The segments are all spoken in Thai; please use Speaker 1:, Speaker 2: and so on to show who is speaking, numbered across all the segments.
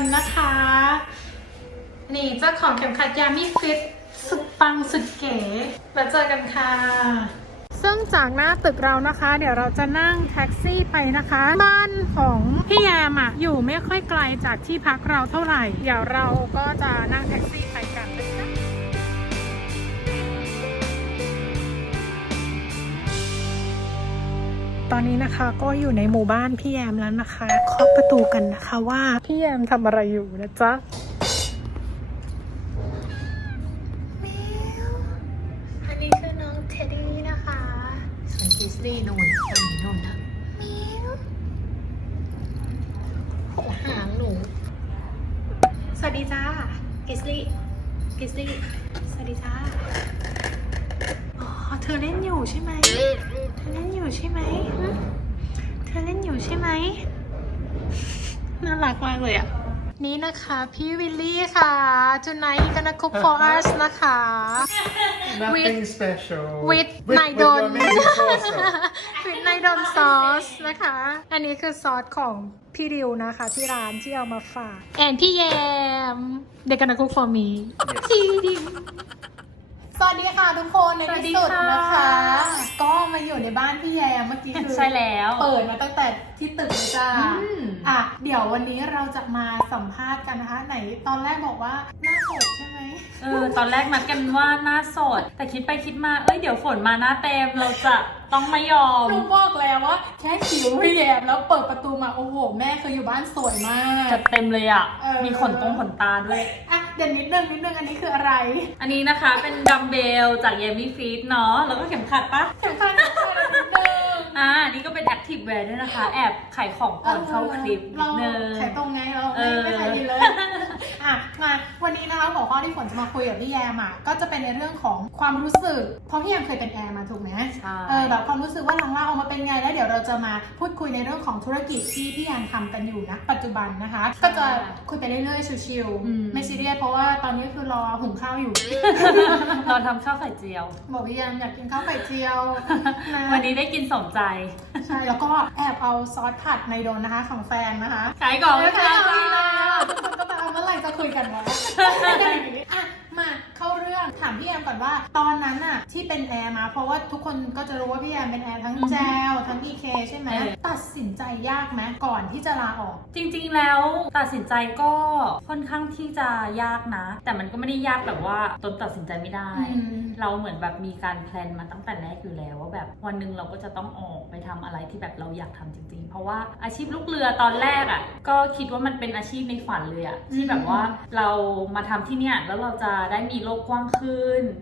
Speaker 1: กันนะคะ นี่เจ้าของเข็มขัดยามิฟิตสุดปังสุดเก๋แล้วเจอกันค่ะ ซึ่งจากหน้าตึกเรานะคะ เดี๋ยวเราจะนั่งแท็กซี่ไปนะคะ บ้านของพี่แยมอะอยู่ไม่ค่อยไกลจากที่พักเราเท่าไหร่ เดี๋ยวเราก็จะนั่งแท็กซี่ไปกันนะคะ ตอนนี้นะคะก็อยู่ในหมู่บ้านพี่แยมแล้วนะคะเคาะประตูกันนะคะว่าพี่แยมทำอะไรอยู่นะจ๊ะ พี่วิลลี่ค่ะ tonight you gonna cook for us นะคะ
Speaker 2: Nothing special.
Speaker 1: with
Speaker 2: with,
Speaker 1: ไน
Speaker 2: with
Speaker 1: ด
Speaker 2: your
Speaker 1: น
Speaker 2: amazing salsa.
Speaker 1: วิดไนดนซอสนะคะ อันนี้คือซอสของพี่ดิวนะคะที่ร้านที่เอามาฝาก แอนพี่แยม เด็กกันนะคุก for me ทีดิ สวัสดีค่ะทุกคนในที่สุดนะคะ ก็มาอยู่ในบ้านพี่แยมเมื่อกี้คือ
Speaker 3: ใช่แล้ว
Speaker 1: เปิดมาตั้งแต่ที่ตึกเลยจ้า
Speaker 3: อืม
Speaker 1: อะเดี๋ยววันนี้เราจะมาสัมภาษณ์กันนะคะ ไหนตอนแรกบอกว่าหน้าสดใช่ไหม
Speaker 3: เออตอนแรกนัดกันว่าหน้าสด แต่คิดไปคิดมาเอ้ยเดี๋ยวฝนมาหน้าเต็มเราจะ ต้องไม่ยอม
Speaker 1: หนูบอกแล้วว่า แค่คิ้วพี่แยมแล้วเปิดประตูมา โอ้โห แม่คืออยู่บ้านสวยมาก
Speaker 3: จัดเต็มเลยอะ
Speaker 1: เออ
Speaker 3: มีขนตรงขนตาด้วย
Speaker 1: อะเดี๋ยวนิดนึงนิดนึงอันนี้คืออะไร
Speaker 3: อันนี้นะคะเป็นดัมเบลจากเยมี่ฟีดเนาะ แล้วก็เข็มขัดปะ
Speaker 1: เข็มขัดเข็มขัดนิดนึง
Speaker 3: อ่านี่ก็เป็นแอคทีฟแวร์ด้วยนะคะ แอบขายของก่อนเข้าคลิปนิ
Speaker 1: เรา
Speaker 3: ดนึง
Speaker 1: ขายตรงไงเรา
Speaker 3: เอ
Speaker 1: ไม่
Speaker 3: อ
Speaker 1: ไม่ขายดีเลยอะมาวันนี้นะคะหัวข้อที่ฝนจะมาคุยกับพี่แยมอะก็จะเป็นในเรื่องของความรู้สึก เพราะพี่แยมเคยเป็นแอร์มาถูกไหม
Speaker 3: ใช่
Speaker 1: เออแบบความรู้สึกว่าลองเล่าออกมาเป็นไงแล้วเดี๋ยวเราจะมาพูดคุยในเรื่องของธุรกิจที่พี่แยมทำกันอยู่นะปัจจุบันนะคะ ก็จะคุยไปเรื่อยๆชิว
Speaker 3: อืม
Speaker 1: ๆไม่ซีเรียสเพราะว่าตอนนี้คือรอหุงข้าวอยู่
Speaker 3: เราทำข้าวไข่เจียว
Speaker 1: บอกพี่แยมอยากกินข้าวไข่เจียวนะ
Speaker 3: วันนี้ได้กินสมใจ
Speaker 1: ใช่ แล้วก็แอบเอาซอสผัดในโดนนะคะของแฟนนะคะ
Speaker 3: ขายของ
Speaker 1: เออ
Speaker 3: ค่ะ
Speaker 1: ขายของนะทุกคนก็แบบเมื่อไหร่จะคุยกันวะ ถามพี่แอมก่อนว่า ตอนนั้นอะที่เป็นแอร์มา เพราะว่าทุกคนก็จะรู้ว่าพี่แอมเป็นแอร์ทั้ง
Speaker 3: อือฮึ
Speaker 1: แจวทั้งอีเคใช่ไหม
Speaker 3: เออ
Speaker 1: ตัดสินใจยากไหมก่อนที่จะลาออก
Speaker 3: จริงๆ แล้วตัดสินใจก็ค่อนข้างที่จะยากนะ แต่มันก็ไม่ได้ยากแบบว่าตนตัดสินใจไม่ได้
Speaker 1: อืม
Speaker 3: เราเหมือนแบบมีการแพลนมาตั้งแต่แรกอยู่แล้วว่าแบบวันหนึ่งเราก็จะต้องออกไปทำอะไรที่แบบเราอยากทำจริง ๆ เพราะว่าอาชีพลูกเรือตอนแรกอะ่ะก็คิดว่ามันเป็นอาชีพในฝันเลยอะ่ะที่แบบว่าเรามาทำที่เนี่ยแล้วเราจะได้มีโลกกว้างขึ้น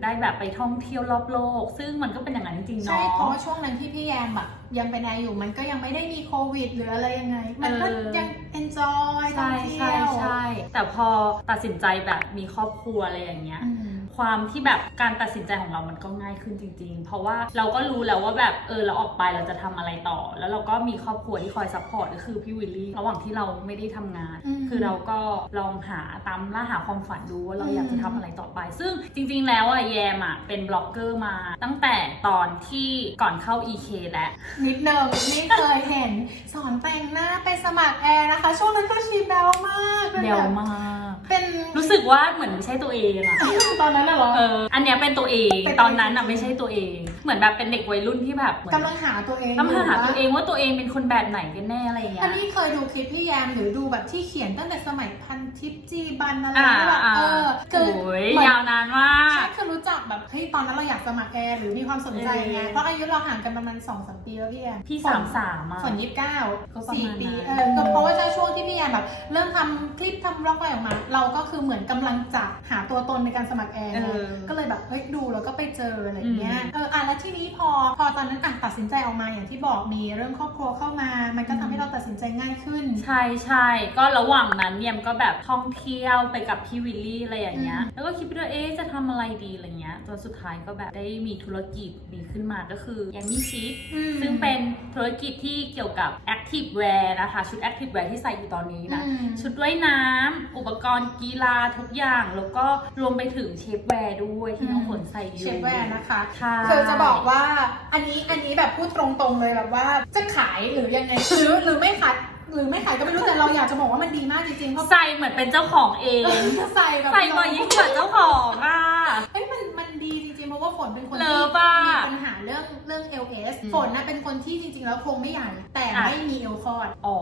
Speaker 3: ได้แบบไปท่องเที่ยวรอบโลก ซึ่งมันก็เป็นอย่างนั้นจริงๆ
Speaker 1: ใช่
Speaker 3: เนาะ
Speaker 1: เพราะว่าช่วงนั้นที่พี่แอมแบบยังเป็นแอร์อยู่มันก็ยังไม่ได้มีโควิดหรืออะไรยังไง มันก็
Speaker 3: เออ
Speaker 1: ยัง enjoy ท่อ
Speaker 3: ใช่
Speaker 1: งเที่
Speaker 3: ใช่
Speaker 1: ยว
Speaker 3: ใช่แต่พอตัดสินใจแบบมีครอบครัวอะไรอย่างเงี้ย
Speaker 1: อืม
Speaker 3: ความที่แบบการตัดสินใจของเรามันก็ง่ายขึ้นจริง ๆ เพราะว่าเราก็รู้แล้วว่าแบบเออเราออกไปเราจะทำอะไรต่อ แล้วเราก็มีครอบครัวที่คอยซัพพอร์ตก็คือพี่วิลลี่ระหว่างที่เราไม่ได้ทำงาน
Speaker 1: อืม
Speaker 3: คือเราก็ลองหาตามล่าหาความฝันดูว่าเรา
Speaker 1: อืม
Speaker 3: อยากจะทำอะไรต่อไป ซึ่งจริง ๆ แล้วอะแยมอะเป็นบล็อกเกอร์มา ตั้งแต่ตอนที่ก่อนเข้า EK แล้ว
Speaker 1: นิดนึงไม่เคยเห็นสอนแต่งหน้าไปสมัครแอร์นะคะ ช่วงนั้นก็ชีแบลมากป็น
Speaker 3: เดียว
Speaker 1: แบบ
Speaker 3: มาก
Speaker 1: เป็น
Speaker 3: รู้สึกว่าเหมือนไม่ใช่ตัวเองอะ
Speaker 1: ตอนนั้นน่ะเหรอ
Speaker 3: เออ อันเนี้ยเป็นตัวเอง
Speaker 1: เป็นตัวเอง
Speaker 3: ตอนนั้นอะไม่ใช่ตัวเอง เหมือนแบบเป็นเด็กวัยรุ่นที่แบบเหมือน
Speaker 1: กำลังหาตัวเอง
Speaker 3: กำลังหา
Speaker 1: ยู่
Speaker 3: ตัวเองว่าตัวเองเป็นคนแบบไหนกันแน่อะไรอย่างเงี้
Speaker 1: อั
Speaker 3: ย
Speaker 1: นนี้เคยดูคลิปพี่แยมหรือดูแบบที่เขียนตั้งแต่สมัยพันทิปจีบันอะไร
Speaker 3: อ่า
Speaker 1: ที่แบบ
Speaker 3: อ่า
Speaker 1: เออคือ
Speaker 3: โอ้ย
Speaker 1: เหมือน
Speaker 3: ยาวนานมา
Speaker 1: ใช่
Speaker 3: ก
Speaker 1: คือรู้จักแบบเฮ้ยตอนนั้นเราอยากสมัครแอร์หรือมีความสนใจไง
Speaker 3: เออ
Speaker 1: เพราะอายุเราห่างกันประมาณสองสามปีแล้วพี่แยม
Speaker 3: พี่
Speaker 1: ฝน
Speaker 3: สามสามอะ
Speaker 1: ส่วนยี่สิบเก้า
Speaker 3: ก็ประมาณ
Speaker 1: สี่ปี
Speaker 3: นั้น
Speaker 1: เออก็เพราะว่าช่วงที่พี่แยมแบบ เริ่มทำคลิปทำบล็อกอะไรออกมา เราก็คือเหมือนกำลังจะหาตัวตนในการสมัครแอร์
Speaker 3: เอ
Speaker 1: ไง
Speaker 3: อ
Speaker 1: ก็เลยแบบเฮ้ยดูแล้วก็ไปเจออะไรอย่างเงี้ย
Speaker 3: อืม
Speaker 1: เอออะแล้วทีนี้พอพอตอนนั้นอะตัดสินใจออกมาอย่างที่บอกมีเรื่องครอบครัวเข้ามา มันก็ทำให้เราตัดสินใจง่ายขึ้น
Speaker 3: ใช่ใช่ก็ระหว่างนั้นเนี่ยมก็แบบท่องเที่ยวไปกับพี่วิลลี่อะไรอย่างเงี้ย
Speaker 1: อืม
Speaker 3: แล้วก็คิดไปด้วยเอ๊ะจะทำอะไรดีอะไรเงี้ยจนสุดท้ายก็แบบได้มีธุรกิจนี้ขึ้นมาก็คือยังมีชิป
Speaker 1: อืม
Speaker 3: ซึ่งเป็นธุรกิจที่เกี่ยวกับ Active Wear นะคะชุด Active Wear ที่ใส่อยู่ตอนนี้นะ
Speaker 1: อืม
Speaker 3: ชุดว่ายน้ำอุปกรณ์กีฬาทุกอย่างแล้วก็รวมไปถึงเชฟแวร์ด้วยที่น้องฝนใส่อยู่
Speaker 1: เชฟแวร์นะคะ
Speaker 3: ใช่
Speaker 1: คือจะบอกว่าอันนี้อันนี้แบบพูดตรงๆเลยแบบว่าจะขายหรือยังไงหรือหรือไม่ขายหรือไม่ขายก็ไม่รู้แต่เราอยากจะบอกว่ามันดีมากจริงๆเพราะ
Speaker 3: ใส่เหมือนเป็นเจ้าของเอง
Speaker 1: ใส่แบบ
Speaker 3: ใส่กว่ายิ่งกว่าเจ้าของอะ
Speaker 1: เฮ้ยมัน ว่าฝนเป็นคน
Speaker 3: เลิ
Speaker 1: ที่
Speaker 3: ฟอะ
Speaker 1: มีปัญหาเรื่องเรื่อง LS
Speaker 3: อืม
Speaker 1: ฝนน่ะเป็นคนที่จริงๆ แล้วโครงไม่ใหญ่ แต่
Speaker 3: อะ
Speaker 1: ไม่มีเอวคลอด
Speaker 3: อ๋อ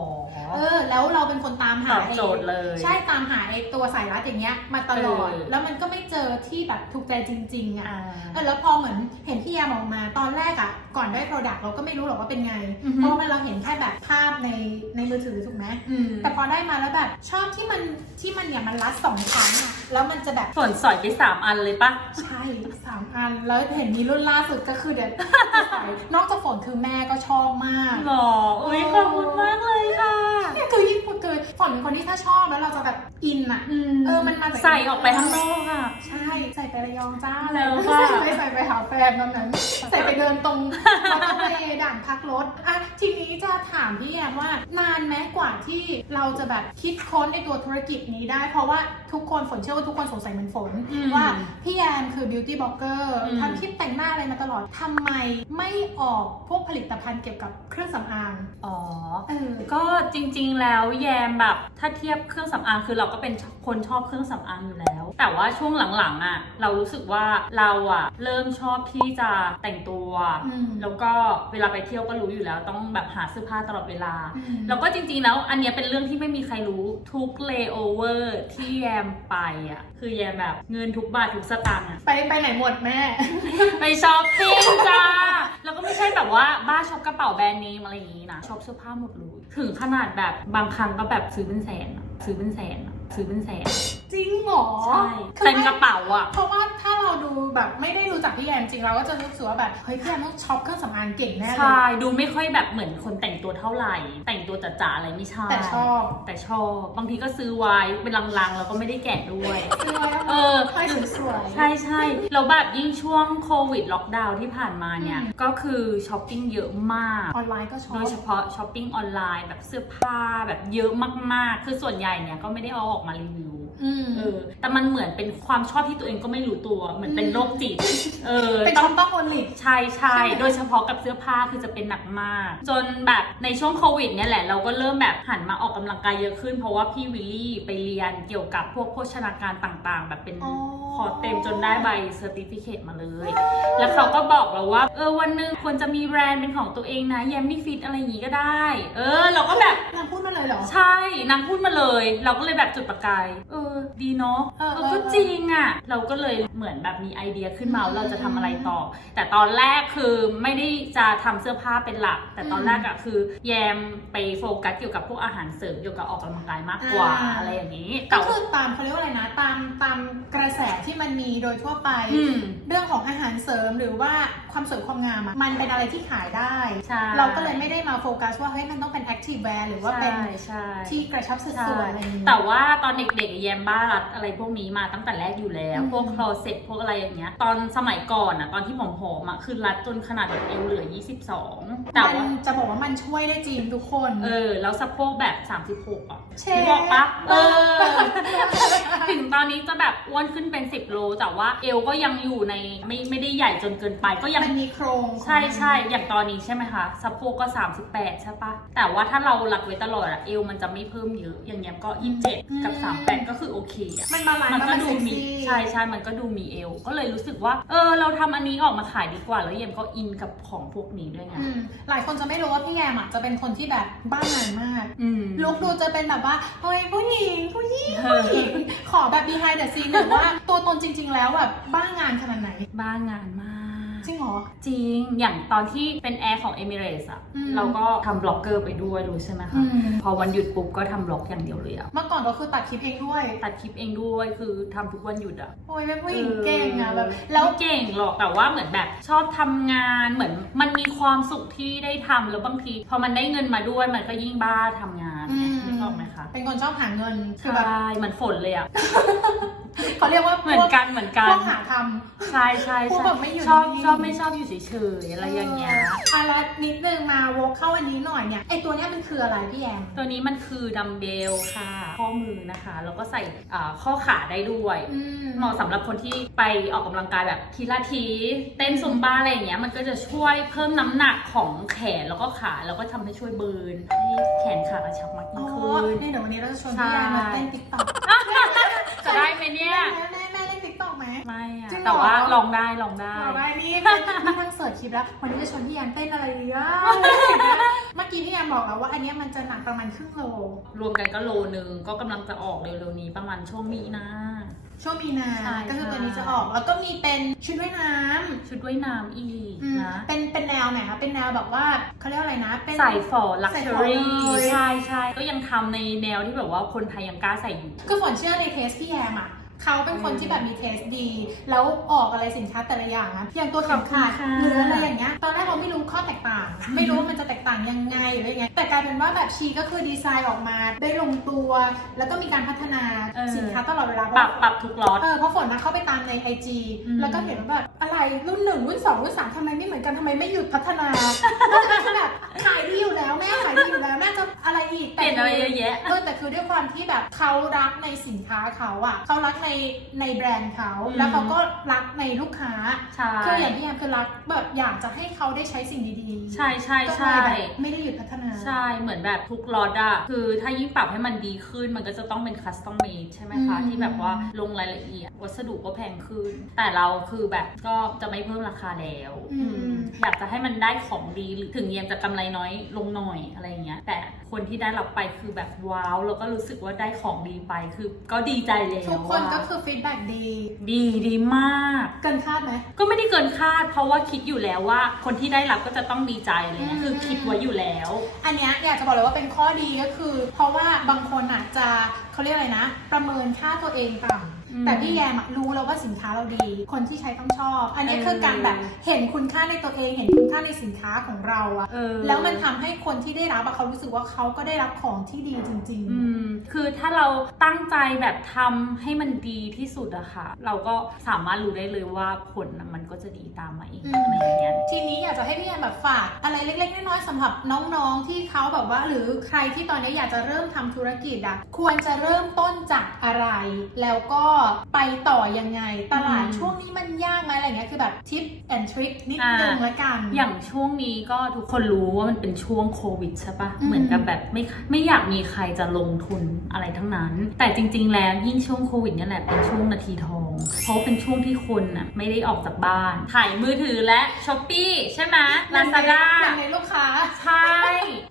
Speaker 1: เออ แล้วเราเป็นคนตาม
Speaker 3: ต
Speaker 1: หา
Speaker 3: อบโจทย์เลย
Speaker 1: ใช่ตามหาไอ้ตัวสายรัดอย่างเงี้ยมาตลอด
Speaker 3: เออ
Speaker 1: แล้วมันก็ไม่เจอที่แบบถูกใจจริง ๆ อะ
Speaker 3: อ่า
Speaker 1: เออแล้วพอเหมือนเห็นพี่ยามออกมาตอนแรกอะ ก่อนได้ Product เราก็ไม่รู้หรอกว่าเป็นไง
Speaker 3: อือฮึ
Speaker 1: เพราะว่าเราเห็นแค่แบบภาพในในมือถือถูกไหม
Speaker 3: อืม
Speaker 1: แต่พอได้มาแล้วแบบชอบที่มันที่มันเนี่ยมันรัดสองครั้งอะแล้วมันจะแบบ
Speaker 3: ฝนสอยไปสามอันเลยปะ
Speaker 1: ใช่สามอันแล้วเห็นมีรุ่นล่าสุดก็คือเดี๋ยว นอกจากฝนคือแม่ก็ชอบมาก
Speaker 3: หรออุ้ยขอบคุณมากเลยค่ะ
Speaker 1: เนี่ยคือยิ่งคือฝนเป็นคนที่ถ้าชอบแล้วเราจะแบบอินอะเออมันมาจาก
Speaker 3: ใส่ออกไปข้างนอกอะ
Speaker 1: ใช่ใส่ไประยองจ้า
Speaker 3: แล้วว่า
Speaker 1: ไม่ใส่ไปหาแฟนตอนนั้น ใส่ไปเดินตรงมอเตอร์เวย์ด่านพักรถอะทีนี้จะถามพี่แอมว่านานไหมกว่าที่เราจะแบบคิดค้นในตัวธุรกิจนี้ได้ เพราะว่าทุกคนฝนเชื่อว่าทุกคนสงสัยเหมือนฝน
Speaker 3: อืม
Speaker 1: ว่าพี่แอมคือ beauty blogger
Speaker 3: อืม
Speaker 1: ทำคลิปแต่งหน้าอะไรมาตลอดทำไมไม่ออกพวกผลิตภัณฑ์เกี่ยวกับเครื่องสำอาง
Speaker 3: อ๋อ
Speaker 1: เออ
Speaker 3: ก็จริงๆ แล้วแยมแบบถ้าเทียบเครื่องสำอางคือเราก็เป็นคนชอบเครื่องสำอางอยู่แล้ว แต่ว่าช่วงหลังๆอะเรารู้สึกว่าเราอะเริ่มชอบที่จะแต่งตัว
Speaker 1: อืม
Speaker 3: แล้วก็เวลาไปเที่ยวก็รู้อยู่แล้ว ต้องแบบหาเสื้อผ้าตลอดเวลา
Speaker 1: อืม
Speaker 3: แล้วก็จริงๆ แล้วอันเนี้ยเป็นเรื่องที่ไม่มีใครรู้ทุกเลโอเวอร์ที่แยมไปอะคือแยมแบบเงินทุกบาททุกสตางค์อะ
Speaker 1: ไปไปไหนหมดแม่
Speaker 3: ไปช้อปปิ้งจ้า แล้วก็ไม่ใช่แบบว่าบ้าช็อปกระเป๋าแบรนด์เนมอะไรอย่างงี้นะช็อปเสื้อผ้าหมดเลยถึงขนาดแบบบางครั้งก็แบบซื้อเป็นแสนอะซื้อเป็นแสนอะ ซื้อเป็นแสน
Speaker 1: จริงเหรอ
Speaker 3: ใช่
Speaker 1: คือ
Speaker 3: เต็ม
Speaker 1: ไม่
Speaker 3: กระเป๋าอะ
Speaker 1: เพราะว่าถ้าเราดูแบบไม่ได้รู้จักพี่แอมจริงเราก็จะรู้สึกว่าแบบเฮ้ยพี่แอมต้องช็อปเครื่องสำอางเก่งแน่เล
Speaker 3: ใช่
Speaker 1: ย
Speaker 3: ดูไม่ค่อยแบบเหมือนคนแต่งตัวเท่าไหร่ แต่งตัวจ๋าๆอะไรไม่ใช่
Speaker 1: แต่ชอบ
Speaker 3: แต่ชอบ บางทีก็ซื้อไว้เป็นลังๆ แล้วก็ไม่ได้แกะด้วย
Speaker 1: ซื้อไว้
Speaker 3: เออ
Speaker 1: ให้สวยๆ
Speaker 3: ใช่ใช่แล้วแบบยิ่งช่วงโควิดล็อกดาวน์ที่ผ่านมาเนี่ย
Speaker 1: อืม
Speaker 3: ก็คือช้อปปิ้งเยอะมาก
Speaker 1: ออนไลน์ก็ชอ
Speaker 3: โด
Speaker 1: บ
Speaker 3: ยเฉพาะช้อปปิ้งออนไลน์แบบเสื้อผ้าแบบเยอะมากๆ คือส่วนใหญ่เนี่ยก็ไม่ได้เอาอออกมารีวิว
Speaker 1: อืม
Speaker 3: ออแต่มันเหมือนเป็นความชอบที่ตัวเองก็ไม่รู้ตัว เหมือนเป็น
Speaker 1: อืม
Speaker 3: โรคจิต เออ
Speaker 1: เป็น
Speaker 3: ต้
Speaker 1: ช็
Speaker 3: อ
Speaker 1: องปเปอร์โอลิก
Speaker 3: ใช่ใช่
Speaker 1: ใช่ไหม
Speaker 3: โดยเฉพาะกับเสื้อผ้าคือจะเป็นหนักมาก จนแบบในช่วงโควิดเนี่ยแหละ เราก็เริ่มแบบหันมาออกกำลังกายเยอะขึ้น เพราะว่าพี่วิลลี่ไปเรียนเกี่ยวกับพวกโภชนาการต่างๆ แบบเป็น
Speaker 1: อ๋อ
Speaker 3: คอร์สเต็มจนได้ใบเซอร์ติฟิเคตมาเลย แล้วเขาก็บอกเราว่า เออวันหนึงควรจะมีแบรนด์เป็นของตัวเองนะแยมมี่ฟิตอะไรอย่างงี้ก็ได้ เออ เราก็แบบ
Speaker 1: นางพูดมาเลยเหรอ
Speaker 3: ใช่นางพูดมาเลย เราก็เลยแบบจุดประกาย เออ ดีเนาะ
Speaker 1: เออ
Speaker 3: เออก็จริงอะ่ะ เราก็เลยเหมือนแบบมีไอเดียขึ้นมาว่าเราจะทำอะไรต่อ แต่ตอนแรกคือไม่ได้จะทำเสื้อผ้าเป็นหลัก แต่ตอนแรกอะคือ แยมไปโฟกัสเกี่ยวกับพวกอาหารเสริมเกี่ยวกับออกกำลังกายมากกว่า อะไรอย่างนี้
Speaker 1: ก็
Speaker 3: แต่
Speaker 1: คือตามเขาเรียกว่าอะไรนะ ตามตามกระแสที่มันมีโดยทั่วไป
Speaker 3: อืม
Speaker 1: เรื่องของอาหารเสริมหรือว่าความสวยความงามอะมันเป็นอะไรที่ขายได้
Speaker 3: ใช่
Speaker 1: เราก็เลยไม่ได้มาโฟกัสว่าเฮ้ยมันต้องเป็น active wear หรือว่าเป็น
Speaker 3: ใช่ใช่
Speaker 1: ที่กระชับสัด
Speaker 3: ใช่
Speaker 1: ส่วนอะไรอย่างนี้
Speaker 3: แต่ว่าตอนเด็กๆแยมบ้ารัดอะไรพวกนี้มาตั้งแต่แรกอยู่แล้ว
Speaker 1: อืม
Speaker 3: พวกคลอเซ็ตพวกอะไรอย่างเงี้ย ตอนสมัยก่อนอะตอนที่ผมผอมๆอะคือรัดจนขนาดแบบเอวเหลือ 22 แต่
Speaker 1: มัน
Speaker 3: ว่า
Speaker 1: จะบอกว่ามันช่วยได้จริงทุกคน
Speaker 3: เออ แล้วสะโพกแบบ 36อะ
Speaker 1: เช่
Speaker 3: ที่บอกปะเออ
Speaker 1: เออ
Speaker 3: ถึง ตอนนี้จะแบบอ้วนขึ้นเป็น 10 โล แต่ว่าเอวก็ยังอยู่ในไม่ไม่ได้ใหญ่จนเกินไปก็ยัง
Speaker 1: มันมีโครงของ
Speaker 3: ใช่ใช่อย่างตอนนี้ใช่ไหมคะสะโพกก็ 38 ใช่ปะแต่ว่าถ้าเราหลักไว้ตลอดอะเอวมันจะไม่เพิ่มเยอะ อย่างเงี้ยก็27กับ 38 ก็คือโอเคอะ
Speaker 1: มันบาลานซ์
Speaker 3: มัน
Speaker 1: แล้ว
Speaker 3: ก็
Speaker 1: มัน
Speaker 3: ดู
Speaker 1: เซ็ก
Speaker 3: มี
Speaker 1: ซี่
Speaker 3: ใช่ใช่มันก็ดูมีเอว ก็เลยรู้สึกว่า เออ เราทำอันนี้ออกมาขายดีกว่า แล้วเยมก็อินกับของพวกนี้ด้วยไง
Speaker 1: อืมหลายคนจะไม่รู้ว่าพี่แยมอะจะเป็นคนที่แบบบ้านานมาก
Speaker 3: อืม
Speaker 1: ลุกดูจะเป็นแบบว่าเฮ้ยผู้หญิงผู้หญิง
Speaker 3: เออ
Speaker 1: ผู้หญิงขอแบบ behind the scene หรือว่าตัวตนจริง ๆ แล้วแบบบ้างานขนาดไหน
Speaker 3: บ้างานมาก
Speaker 1: จริงเหรอ
Speaker 3: จริง อย่างตอนที่เป็นแอร์ของ e m i r a t e s อะ
Speaker 1: อืม
Speaker 3: เราก็ทำบล็อกเกอร์ไปด้วยรู้ใช่ไหม
Speaker 1: อื
Speaker 3: คะ
Speaker 1: ม
Speaker 3: พอวันหยุดปุ๊บก็ทำบล็อกอย่างเดียวเลยอะ
Speaker 1: เมื่อก่อนก็คือตัดคลิปเองด้วย
Speaker 3: ตัดคลิปเองด้วยคือทำทุกวันหยุดอะ
Speaker 1: โอ้ยเป็นผู้หญิงเก่งอะ
Speaker 3: เออ
Speaker 1: แบบแล้ว
Speaker 3: ไม่เก่งหรอกแต่ว่าเหมือนแบบชอบทำงานเหมือน มันมีความสุขที่ได้ทำแล้วบางที พอมันได้เงินมาด้วยมันก็ยิ่งบ้าทำงาน
Speaker 1: อืม
Speaker 3: นึกออกไหมคะ
Speaker 1: เป็นคนชอบหาเงินคือแบบ
Speaker 3: ใช่เหมือนฝนเลยอะ
Speaker 1: เขาเรียกว่าพว
Speaker 3: เหมือนกันเหมือนกัน
Speaker 1: พวกหาท
Speaker 3: ใช่ใช่
Speaker 1: พวก
Speaker 3: ใช่
Speaker 1: แบบไม่อยู่
Speaker 3: ชอบ
Speaker 1: นิ่งๆ
Speaker 3: ชอบไม่ชอบอยู่เฉยๆอะไรอย่างเงี้ย
Speaker 1: อะแล้วนิดนึงมาวกเข้าอันนี้หน่อยเนี่ยไอตัวเนี้ยมันคืออะไรพี่แอม
Speaker 3: ตัวนี้มันคือดัมเบลค่ะ ข้อมือนะคะ แล้วก็ใส่อ่าข้อขาได้ด้วย
Speaker 1: อืม
Speaker 3: เหมาะสำหรับคนที่ไปออกกำลังกายแบบทีละทีเต้นซุมบ้าอะไรอย่างเงี้ยมันก็จะช่วยเพิ่มน้ำหนักของแขนแล้วก็ขาแล้วก็ทำให้ช่วยเบิร์นให้แขนขากระชับมาก
Speaker 1: อ๋
Speaker 3: ยิ่
Speaker 1: อง
Speaker 3: ขึ้น
Speaker 1: เนี่ยเดี๋ยววันนี้เราจะชวนพี่แอมมาเต้นติ๊กต็อก
Speaker 3: จะได้ไหมเนี่ย
Speaker 1: แม่แม่แม่เล่นติ๊กต็อกไหม
Speaker 3: ไม่อะ
Speaker 1: จริงเหรอ
Speaker 3: แต่ว่าลองได้ลองได้
Speaker 1: บอกว่านี่นี่นั่งเสิร์ชคลิปแล้ววันนี้จะชวนพี่แอมเต้นอะไรดีอะเมื่อกี้พี่แอมบอกแล้วว่าอันเนี้ยมันจะหนักประมาณครึ่งโล
Speaker 3: รวมกันก็โลนึงก็กำลังจะออกเร็วๆนี้ประมาณช่วงมีนา
Speaker 1: ช่วงมีนา
Speaker 3: ใช่
Speaker 1: ก็คือตัวนี้จะออกแล้วก็มีเป็นชุดว่ายน้ำ
Speaker 3: ชุดว่ายน้ำอีก
Speaker 1: อืม
Speaker 3: นะ
Speaker 1: เป็นเป็นแนวไหนคะเป็นแนวแบบว่าเขาเรียกว่าอะไรนะเป็น
Speaker 3: ใส่ฝอลัก
Speaker 1: ใส่
Speaker 3: ชั
Speaker 1: ฝ
Speaker 3: ว
Speaker 1: อ
Speaker 3: รี่
Speaker 1: เลย
Speaker 3: ใช่ใช่ก็ยังทำในแนวที่แบบว่าคนไทยยังกล้าใส่อยู่
Speaker 1: คือฝนเชื่อในเทสพี่แอมอะ เขาเป็นคนที่แบบมีเทสดี แล้วออกอะไรสินค้าแต่ละอย่างนะอย่างตัวเข็มขัด
Speaker 3: ขอบคุณค่ะ
Speaker 1: หรืออะไรอย่างเงี้ยตอนแรกเราไม่รู้ข้อแตกต่าง ไม่รู้ว่ามันจะแตกต่างยังไงหรืออะไรยังไงแต่กลายเป็นว่าแบบชีก็คือดีไซน์ออกมาได้ลงตัว แล้วก็มีการพัฒนาสินค้าตลอดเวลาเพ
Speaker 3: ปรั
Speaker 1: ราะ
Speaker 3: บปรับทุกล็อต
Speaker 1: เออเพราะฝนนะเข้าไปตามในไอจี
Speaker 3: อืม
Speaker 1: แล้วก็เห็นว่าแบบอะไรรุ่นหนึ่งรุ่นสองรุ่นสามทำไมไม่เหมือนกันทำไมไม่หยุดพัฒนาก็คือแบบขายดีอยู่แล้วแม่ขายดีอยู่แล้วแม่จะอะไรอีก
Speaker 3: เปลี่ยนอะไรเยอะแยะ
Speaker 1: เออแต่คือด้วยความที่แบบเขารักในสินค้าเขาอะเขารักในในแบรนด์เขา
Speaker 3: อืม
Speaker 1: แล้วเขาก็รักในลูกค้า
Speaker 3: ใช่
Speaker 1: คืออย่างที่แอมคือรักแบบอยากจะให้เขาได้ใช้สิ่งดีๆ
Speaker 3: ใช่ใช่
Speaker 1: ก็เล
Speaker 3: ใช่
Speaker 1: ยแบบไม่ได้หยุดพัฒนา
Speaker 3: ใช่ เหมือนแบบทุกล็อตอะคือถ้ายิ่งปรับให้มันดีขึ้น มันก็จะต้องเป็นคัสตอมเมดใช่ไหมคะ
Speaker 1: อืม
Speaker 3: ที่แบบว่าลงรายละเอียด วัสดุก็แพงขึ้น แต่เราคือแบบก็จะไม่เพิ่มราคาแล้ว
Speaker 1: อืม
Speaker 3: อืมอยากจะให้มันได้ของดีหรือถึงเยียมจะกำไรน้อยลงหน่อยอะไรอย่างเงี้ย แต่คนที่ได้รับไปคือแบบว้าว แล้วก็รู้สึกว่าได้ของดีไป คือก็ดีใจแล้ว
Speaker 1: ทุกคน
Speaker 3: อะ
Speaker 1: ก็คือฟีดแบ็กดี
Speaker 3: ดีดีมาก
Speaker 1: เกินคาดไหม
Speaker 3: ก็ไม่ได้เกินคาด เพราะว่าคิดอยู่แล้วว่า คนที่ได้รับก็จะต้องดีใจอะไรเงี้ย
Speaker 1: อืม
Speaker 3: คือคิดไว้อยู่แล้ว
Speaker 1: อันเนี้ยอยากจะบอกเลยว่าเป็นข้อดีก็คือ เพราะว่าบางคนอะจะเขาเรียกอะไรนะ ประเมินค่าตัวเองต่
Speaker 3: อืมำ
Speaker 1: แต่พี่แยมอะรู้แล้วว่าสินค้าเราดี คนที่ใช้ต้องชอบ อันเนี้ย
Speaker 3: เออ
Speaker 1: คือการแบบเห็นคุณค่าในตัวเอง เห็นคุณค่าในสินค้าของเราอะ
Speaker 3: เออ
Speaker 1: แล้วมันทำให้คนที่ได้รับอะเขารู้สึกว่าเขาก็ได้รับของที่ดีจริง
Speaker 3: อืมคือถ้าเราตั้งใจแบบทำให้มันดีที่สุดอะค่ะ เราก็สามารถรู้ได้เลยว่าผลน่ะมันก็จะดีตามมาเอง
Speaker 1: อืม
Speaker 3: อะไรอย่างเงี้ย
Speaker 1: ๆ ทีนี้อยากจะให้พี่แยมแบบฝากอะไรเล็กๆน้อยๆสำหรับน้องๆที่เขาแบบว่า หรือใครที่ตอนนี้อยากจะเริ่มทำธุรกิจอะควรจะเริ่มต้นจากอะไร แล้วก็ไปต่อยังไง ตลาด
Speaker 3: อืม
Speaker 1: ช่วงนี้มันยากไหมอะไรเงี้ยคือแบบทิปแอนทริคนิดนึง
Speaker 3: อ่า
Speaker 1: ละกัน
Speaker 3: อย่างช่วงนี้ก็ทุกคนรู้ว่ามันเป็นช่วงโควิดใช่ปะ
Speaker 1: อืม
Speaker 3: เหมือนกับแบบไม่ไม่อยากมีใครจะลงทุนอะไรทั้งนั้น แต่จริง ๆ แล้วยิ่งช่วงโควิดเนี่ยแหละเป็นช่วงนาทีทอง เพราะเป็นช่วงที่คนน่ะไม่ได้ออกจากบ้านถ่ายมือถือและช้อปปี้ใช่ไหมลาซาด้า
Speaker 1: อย่างในลูกค้า
Speaker 3: ใช่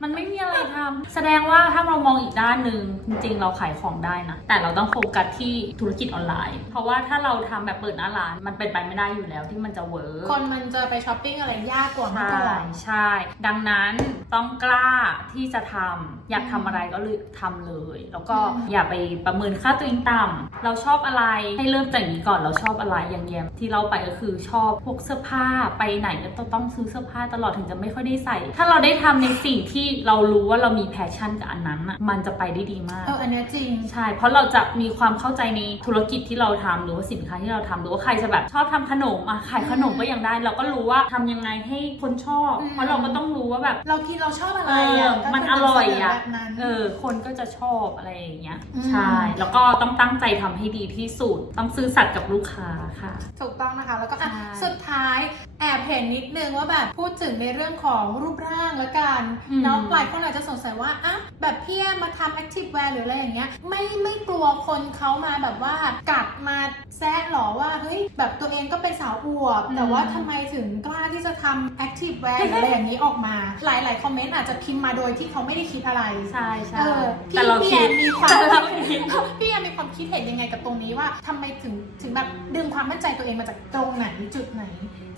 Speaker 3: มันไม่มีอะไรทำแสดงว่าถ้าเรามองอีกด้านหนึ่งจริง ๆ เราขายของได้นะแต่เราต้องโฟกัสที่ธุรกิจออนไลน์ เพราะว่าถ้าเราทำแบบเปิดหน้าร้านมันเป็นไปไม่ได้อยู่แล้วที่มันจะเวิร์ก
Speaker 1: คนมันจะไปช้อปปิ้งอะไรยากกว่าเมื่อ
Speaker 3: ใช่
Speaker 1: ก่อน
Speaker 3: ใช่ ดังนั้นต้องกล้าที่จะทำอยากทำอะไรก็เลยทำเลย แล้วก็
Speaker 1: อืม
Speaker 3: อย่าไปประเมินค่าตัวเองต่ำเราชอบอะไรให้เริ่มจากอย่างนี้ก่อนเราชอบอะไรอย่างแยมที่เราไปก็คือชอบพวกเสื้อผ้าไปไหนก็ต้องซื้อเสื้อผ้าตลอดถึงจะไม่ค่อยได้ใส่ ถ้าเราได้ทำในสิ่งที่เรารู้ว่าเรามีแพชชั่นกับอันนั้นอะมันจะไปได้ดีมาก
Speaker 1: เอออันเนี้ยจริง
Speaker 3: ใช่ เพราะเราจะมีความเข้าใจในธุรกิจที่เราทำหรือว่าสินค้าที่เราทำหรือว่าใครจะแบบชอบทำขนมอะขายขนมก็ยังได้ เราก็รู้ว่าทำยังไงให้คนชอบ
Speaker 1: อืม
Speaker 3: เพราะเราก็ต้องรู้ว่าแบบ
Speaker 1: เราคิดเราชอบอะไร
Speaker 3: เออ
Speaker 1: อะก็
Speaker 3: มัน
Speaker 1: คื
Speaker 3: อร่อย
Speaker 1: นำเสน
Speaker 3: อะ
Speaker 1: แบบนั้น
Speaker 3: เออคนก็จะชอบอะไรอย่างเงี้ย
Speaker 1: อืม
Speaker 3: ใช่แล้วก็ต้องตั้งใจทำให้ดีที่สุด ต้องซื่อสัตย์กับลูกค้าค่ะ
Speaker 1: ถูกต้องนะคะแล้วก็อะ
Speaker 3: ใช่
Speaker 1: สุดท้ายแอบเห็นนิดนึงว่าแบบพูดถึงในเรื่องของรูปร่างละกัน
Speaker 3: อืม
Speaker 1: เนาะหลายคนอาจจะสงสัยว่าอะแบบพี่แอมมาทำ active wear หรืออะไรอย่างเงี้ยไม่ไม่กลัวคนเขามาแบบว่ากัดมาแซะหรอว่าเฮ้ยแบบตัวเองก็เป็นสาวอวบ แต่ว่าทำไมถึงกล้าที่จะทำ active wear หรืออะไรอย่างนี้ออกมา หลายหลายๆคอมเมนต์อาจจะพิมพ์มาโดยที่เขาไม่ได้คิดอะไร
Speaker 3: ใช่ใช่
Speaker 1: เออพี่
Speaker 3: แต่เรา
Speaker 1: พี่
Speaker 3: คิ
Speaker 1: แอ
Speaker 3: ด
Speaker 1: มมีความ
Speaker 3: แต่เราคิด
Speaker 1: พี่แอมมีความคิดเห็นยังไงกับตรงนี้ว่าทำไมถึงถึงแบบดึงความมั่นใจตัวเองมาจากตรงไหนจุดไหน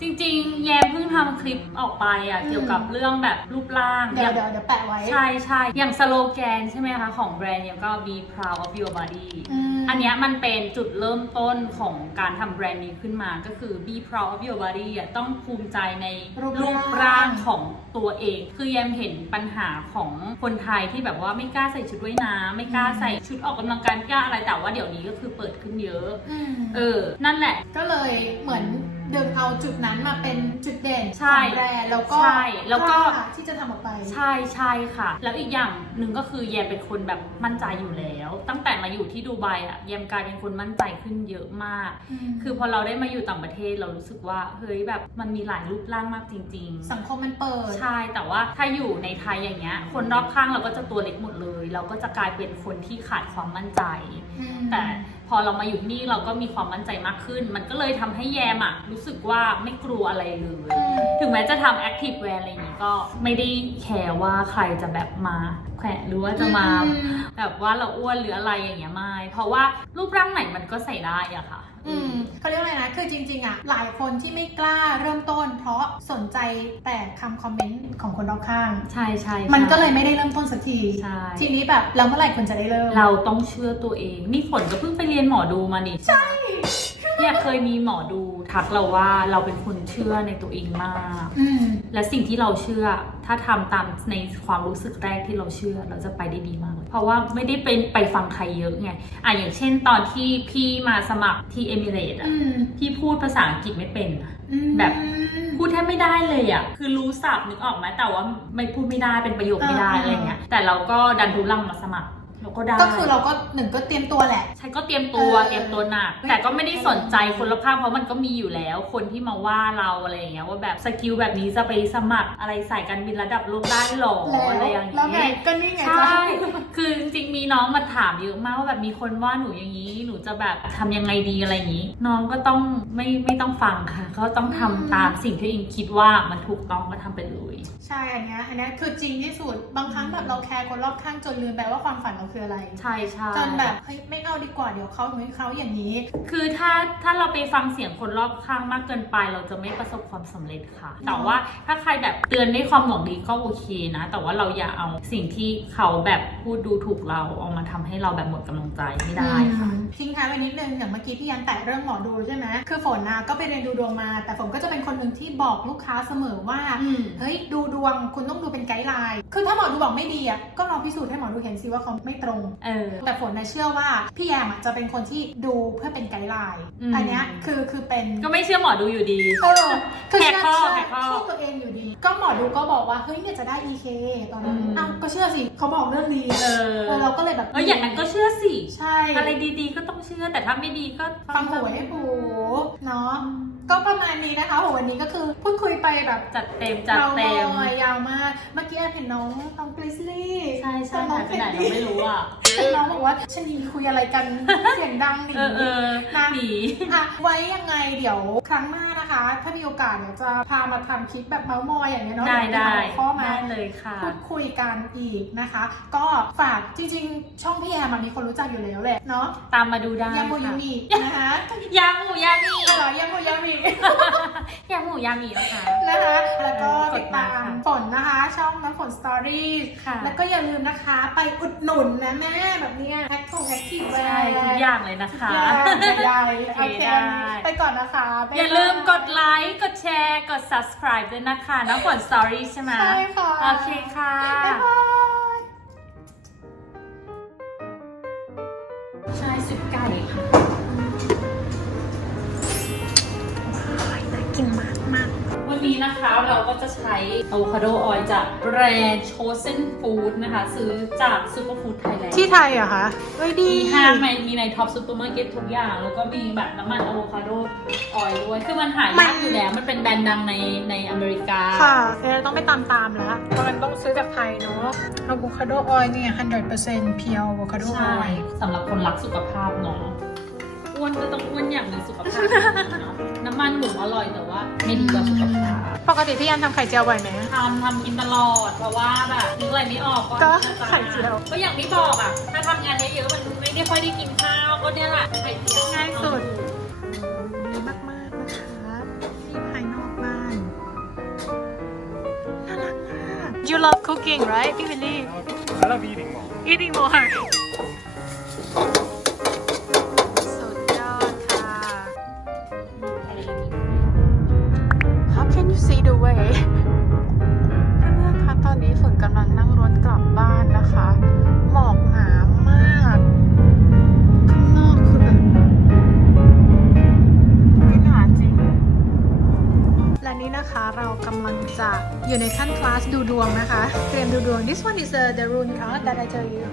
Speaker 3: จริงๆ แยมเพิ่งทำคลิปออกไปอะ
Speaker 1: อืม
Speaker 3: เกี่ยวกับเรื่องแบบรูปร่าง
Speaker 1: เดี๋ยว
Speaker 3: อย่าง
Speaker 1: เดี๋ยวเดี๋ยวแปะไว้
Speaker 3: ใช่ใช่อย่างสโลแกนใช่ไหมคะ ของแบรนด์ยังก็ be proud of your body
Speaker 1: อืม
Speaker 3: อันเนี้ยมันเป็นจุดเริ่มต้นของการทำแบรนด์นี้ขึ้นมาก็คือ be proud of your body อะต้องภูมิใจใน
Speaker 1: รูป
Speaker 3: รูป
Speaker 1: ร่าง
Speaker 3: ร่างของตัวเอง คือแยมเห็นปัญหาของคนไทยที่แบบว่าไม่กล้าใส่ชุดว่ายน้ำไม่กล้าใส่ชุดออกกำลังกายไม่กล้าอะไรแต่ว่าเดี๋ยวนี้ก็คือเปิดขึ้นเยอะ
Speaker 1: อืม
Speaker 3: เออ นั่นแหละ
Speaker 1: ก็เลยเหมือน ดึงเอาจุดนั้นมาเป็นจุดเด่น
Speaker 3: ใช่
Speaker 1: ของแบรนด์แล้วก็
Speaker 3: ใช่แล้วก็
Speaker 1: ล้าที่จะทำออกไป
Speaker 3: ใช่ใช่ค่ะ แล้วอีกอย่างหนึ่งก็คือแยมเป็นคนแบบมั่นใจอยู่แล้ว ตั้งแต่มาอยู่ที่ดูไบอะแยมกลายเป็นคนมั่นใจขึ้นเยอะมาก
Speaker 1: ม
Speaker 3: คือพอเราได้มาอยู่ต่างประเทศเรารู้สึกว่าเฮ้ยแบบมันมีหลายรูปร่างมากจริง ๆ
Speaker 1: สังคมมันเปิด
Speaker 3: ใช่แต่ว่าถ้าอยู่ในไทยอย่างเงี้ย คนรอบข้างเราก็จะตัวเล็กหมดเลย เราก็จะกลายเป็นคนที่ขาดความมั่นใจ
Speaker 1: อืม
Speaker 3: แต่ พอเรามาอยู่ที่นี่เราก็มีความมั่นใจมากขึ้น มันก็เลยทำให้แยมอะรู้สึกว่าไม่กลัวอะไรเลย
Speaker 1: อืม
Speaker 3: ถึงแม้จะทำแอคทีฟแวร์อะไรอย่างงี้ก็ไม่ได้แคร์ว่าใครจะแบบมาแขวะหรือว่าจะมา
Speaker 1: อืม
Speaker 3: แบบว่าเราอ้วนหรืออะไรอย่างเงี้ยไม่ เพราะว่ารูปร่างไหนมันก็ใส่ได้อะค่ะ
Speaker 1: อืมเขาเรียกว่าอะไรนะ คือจริง ๆอะหลายคนที่ไม่กล้าเริ่มต้น เพราะสนใจแต่คำคอมเมนต์ของคนรอบข้าง
Speaker 3: ใช่ใช่
Speaker 1: มันก็
Speaker 3: ใช่
Speaker 1: เลยไม่ได้เริ่มต้นสักที
Speaker 3: ใช่
Speaker 1: ทีนี้แบบแล้วเมื่อไหร่คนจะได้เริ่ม
Speaker 3: เราต้องเชื่อตัวเอง นี่ฝนก็เพิ่งไปเรียนหมอดูมานี่ใช่เนี่ยเคยมีหมอดูทักเราว่าเราเป็นคนเชื่อในตัวเองมาก
Speaker 1: อืม
Speaker 3: และสิ่งที่เราเชื่อ ถ้าทำตามในความรู้สึกแรกที่เราเชื่อ เราจะไปได้ดีมากเลยเพราะว่าไม่ได้เป็นไปฟังใครเยอะไงอะอย่างเช่นตอนที่พี่มาสมัครที่เอมิเรตอะ
Speaker 1: อืม
Speaker 3: พี่พูดภาษาอังกฤษไม่เป็นอะ
Speaker 1: อืม
Speaker 3: แบบพูดแทบไม่ได้เลยอะคือรู้ศัพท์นึกออกไหมแต่ว่าไม่พูดไม่ได้เป็นประโยคไม่ได้
Speaker 1: อ่า
Speaker 3: อะไรเงี้ยแต่เราก็ดันทุลังมาสมัคร เราก็ได้
Speaker 1: ก็คือเราก็หนึ่งก็เตรียมตัวแหละ
Speaker 3: ใช่ก็เตรียมตัว
Speaker 1: เออ
Speaker 3: เตรียมตัวหนัก แต่ก็ไม่ได้สนใจคนรอบข้างเพราะมันก็มีอยู่แล้ว คนที่มาว่าเราอะไรอย่างเงี้ยว่าแบบสกิลแบบนี้จะไปสมัครอะไรสายการบินระดับโลกได้หรอ
Speaker 1: แล้ว
Speaker 3: อะไรอย่าง
Speaker 1: แล้วไง
Speaker 3: เงี้ย
Speaker 1: ก็นี่ไง
Speaker 3: ใช่
Speaker 1: จ๊ะ
Speaker 3: คือจริงๆ มีน้องมาถามเยอะมากว่าแบบมีคนว่าหนูอย่างนี้ หนูจะแบบทำยังไงดีอะไรอย่างนี้ น้องก็ต้องไม่ไม่ต้องฟังค่ะ ก็ต้องทำตามสิ่งที่เองคิดว่ามันถูกต้องก็ทำไปเลย
Speaker 1: ใช่อันเนี้ยอันเนี้ยคือจริงที่สุดบางครั้งแบบเราแคร์คนรอบข้างจนลืมไปว่าความฝันเราคืออะไร
Speaker 3: ใช่ใช่
Speaker 1: จนแบบเฮ้ยไม่เอาดีกว่าเดี๋ยวเขาเหมือนเขาอย่างนี้
Speaker 3: คือถ้าถ้าเราไปฟังเสียงคนรอบข้างมากเกินไป เราจะไม่ประสบความสำเร็จค่ะ แต่ว่าถ้าใครแบบเตือนด้วยความหวังดีก็โอเคนะ แต่ว่าเราอย่าเอาสิ่งที่เขาแบบพูดดูถูกเราเอามาทำให้เราแบบหมดกำลังใจไม่ได้ค่ะ
Speaker 1: อืมทิ้งท้ายไว้นิดนึงอย่างเมื่อกี้พี่ยันแตะเรื่องหมอดูใช่ไหมคือฝนนะก็ไปเรียนดูดวงมา แต่ฝนก็จะเป็นคนหนึ่งที่บอกลูกค้าเสมอว่า
Speaker 3: อืม
Speaker 1: เฮ้ยดูดวงคุณต้องดูเป็นไกด์ไลน์ คือถ้าหมอดูบอกไม่ดีอะก็ลองพิสูจน์ให้หมอดูเห็นสิว่าเขาไม่ตรง
Speaker 3: เออ
Speaker 1: แต่ฝนนะเชื่อว่าพี่แยมอะจะเป็นคนที่ดูเพื่อเป็นไกด์ไลน์
Speaker 3: อืม
Speaker 1: อันเนี้ยคือคือเป็น
Speaker 3: ก็ไม่เชื่อหมอดูอยู่ดี
Speaker 1: เออคือ
Speaker 3: แหกข้อ
Speaker 1: เชื่อ
Speaker 3: แหกข้อ
Speaker 1: เชื่อตัวเองอยู่ดี ก็หมอดูก็บอกว่า เฮ้ยเนี่ยจะได้ EK ตอนนั้น
Speaker 3: อืม
Speaker 1: อ้าวก็เชื่อสิเขาบอกเรื่องดี
Speaker 3: เออ
Speaker 1: เออเราก็เลยแบบ
Speaker 3: เอออย่างนั้นก็เชื่อสิ
Speaker 1: ใช่
Speaker 3: อะไรดีๆ ก็ต้องเชื่อ แต่ถ้าไม่ดีก็
Speaker 1: ฟังหูให้หูเนาะก็ประมาณนี้นะคะโหวันนี้ก็คือพูดคุยไปแบบ
Speaker 3: จัดเต็มจัดเต็ม
Speaker 1: เมายาวมาก เมื่อกี้แอบเห็นน้องน้องกริซลี่
Speaker 3: ใช่ใช่
Speaker 1: น้อ
Speaker 3: หางยไปไหนเราไม่รู้อะ
Speaker 1: น้องบอกว่าชะนีคุยอะไรกันเสียงดังหนี
Speaker 3: เออเออ
Speaker 1: นะ
Speaker 3: หนี
Speaker 1: อะไว้ยังไงเดี๋ยวครั้งหน้านะคะ ถ้ามีโอกาสเดี๋ยวจะพามาทำคลิปแบบเมาส์มอยอย่างเงี้ยเนาะ
Speaker 3: ได้
Speaker 1: เยว
Speaker 3: ได้
Speaker 1: จะหาข้อมา
Speaker 3: ได้เลยค่ะ
Speaker 1: พูดคุยกันอีกนะคะ ก็ฝากจริงๆ ช่องพี่แอมอะมีคนรู้จักอยู่แล้วแหละเนาะ
Speaker 3: ตามมาดูได้
Speaker 1: ยาโมยู
Speaker 3: ค่ะ
Speaker 1: มินะคะ
Speaker 3: ยาหมูยามี
Speaker 1: อ๋อยาโมยามิ
Speaker 3: ยาหมูยามีนะคะ
Speaker 1: นะคะ แล้วก็
Speaker 3: ก
Speaker 1: ติ
Speaker 3: ด
Speaker 1: ด
Speaker 3: มา
Speaker 1: ตาม
Speaker 3: ค่ะ
Speaker 1: ฝนนะคะ ช่องน้ำฝนสตอรี่
Speaker 3: ค่ะ
Speaker 1: แล้วก็อย่าลืมนะคะ ไปอุดหนุนนะแม่แบบเนี้ยแอคทงแอคทีฟแว
Speaker 3: ใช่
Speaker 1: ร์
Speaker 3: ทุกอย่างเลยนะคะ
Speaker 1: ใหญ่โอ
Speaker 3: โอ
Speaker 1: เค
Speaker 3: เคได้
Speaker 1: ไปก่อนนะคะบ๊บ
Speaker 3: อย่าลืมกดไลค์ กดแชร์ กด subscribe ด้วยนะคะ น้ำฝน story ใช่ไหม
Speaker 1: ใช่ค่ะ
Speaker 3: โอเคค่ะ
Speaker 1: บ๊ายบาย
Speaker 3: นนี้นะคะเราก็จะใช้อะโวคาโดออยล์จากแบรนด์ Chosen Food นะคะ ซื้อจาก Superfood Thailand
Speaker 1: ที่ไทยเหรอะคะเฮ้ยดี
Speaker 3: มีห้างในมีในท็อปซูเปอร์มาร์เก็ตทุกอย่าง แล้วก็มีแบบน้ำมันอะโวคาโดออยล์ด้วย คือมันหายากอยู่แล้ว มันเป็นแบรนด์ดังในในอเมริกา
Speaker 1: ค่ะเอ๊ะต้องไปตามตามแล้วเพราะมันต้องซื้อจากไทยเนาะอะโวคาโดออยล์เนี่ย100%เพียวอะโวคาโดอ
Speaker 3: ใช่
Speaker 1: อยล์
Speaker 3: สำหรับคนรักสุขภาพเนาะอ้วนก็ต้องอ้วนอย่างมีสุขภาพเนาะ น้ำมันหมูอร่อยแต่ว่าไม่ดีต่อสุขภาพ
Speaker 1: ปกติพี่ยันทำไข่เจียวบ่อยไหม
Speaker 3: ทำทำกินตลอดเพราะว่าแบบนึกอะไรไม่ออก
Speaker 1: ก็
Speaker 3: ก็
Speaker 1: ไข่เจียว
Speaker 3: ก็อย่างที่บอกอะถ้าทำงานเยอะๆมันไม่ได้ค่อยได้กินข้าวก็เนี่ยแหละไข่เจียว
Speaker 1: ง่ายสุดดีมากมากๆนะคะที่ภายนอกบ้านน่ารักมาก You love cooking right พี่วิลลี่
Speaker 2: I love eating more.
Speaker 1: eating more อยู่ในขั้นคลาสดูดวงนะคะเตรียมดูดวง this one is uh, the rune card that I tell you